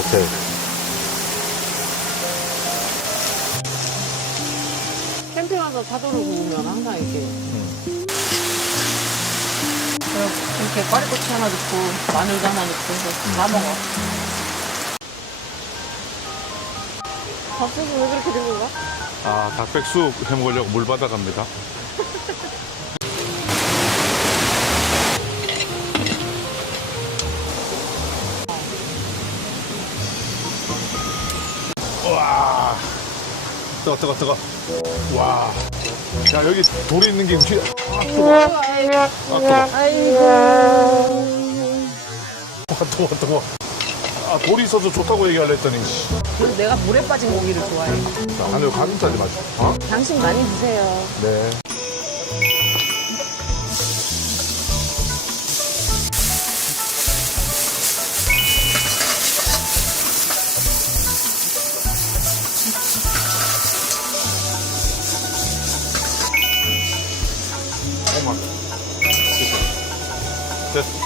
오케이. 캠핑 와서 파도를 구우면 항상 이렇게 이렇게 꽈리고추 하나 넣고 마늘도 하나 넣고 해서 다 먹어. 밥솥이 왜 그렇게 된 건가? 아, 닭백숙 해 먹으려고 물 받아갑니다. 와, 뜨거. 와, 야, 여기 돌이 있는 게 음식. 아, 뜨거. 아, 뜨거. 아, 돌이 있어서 좋다고 얘기하려 했더니. 그래서 내가 물에 빠진 고기를 좋아해. 자, 하늘 가슴살이 맛있어. 어? 당신 많이 드세요. 네. 됐어.